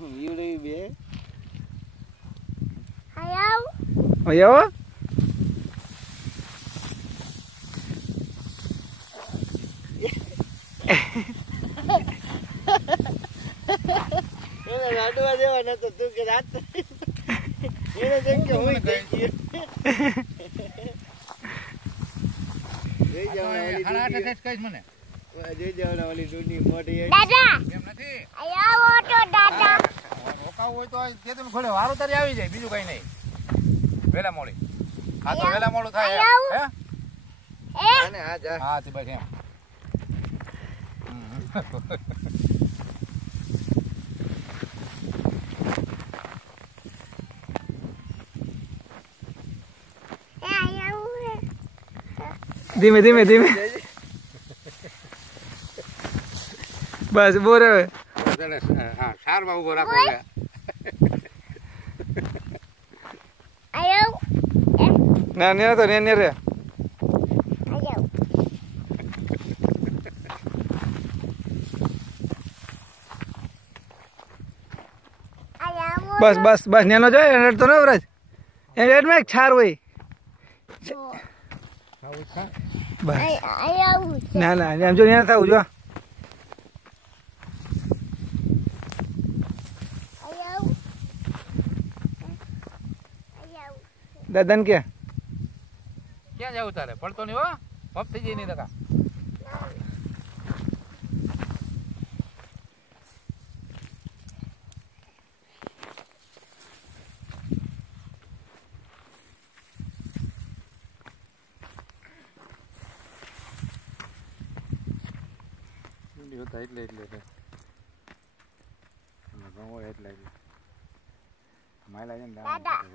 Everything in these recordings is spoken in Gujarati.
ઈવડી બે આયો આયો રાડવા દેવાના તો તું કે રાત એને જેમ કે હોય થઈ ગઈ જઈ જવાના ખાના આટે કઈશ મને જઈ જવાના ઓલી દૂધની મોટી દાદા એમ નથી આયો ઓટો દાદા રોકાવું હોય તો તે તમે ખોલે વારો તારી આવી જાય બીજું કઈ નહીં વેલા મોડી હા તો વેલા મોડું થાય હે આને આ જા હા તે બસ એમ ધીમે ધીમે ધીમે બસ બોર હવે હા સારમાં ઉભો રાખો આયો ના ને તો ને રે આયો આયો બસ બસ બસ નેનો જાય એડ તો ન વરાજ એડ માં એક છાર હોય બસ આયો ના ના એમ જો નેના થાવ જો આયો આયો દાદન કે ક્યાં જવું તારે પડતો નહીં હો પપ થઈ જાય નહીં તકા એટલે માયલા છે ને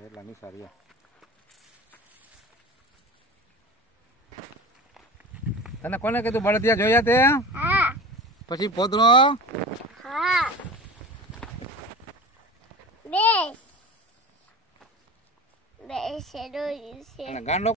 એટલા નિસારી તને કોને કીધું બળદિયા જોયા તે હા પછી પોદરો હા બે બે શેડો ગાંડો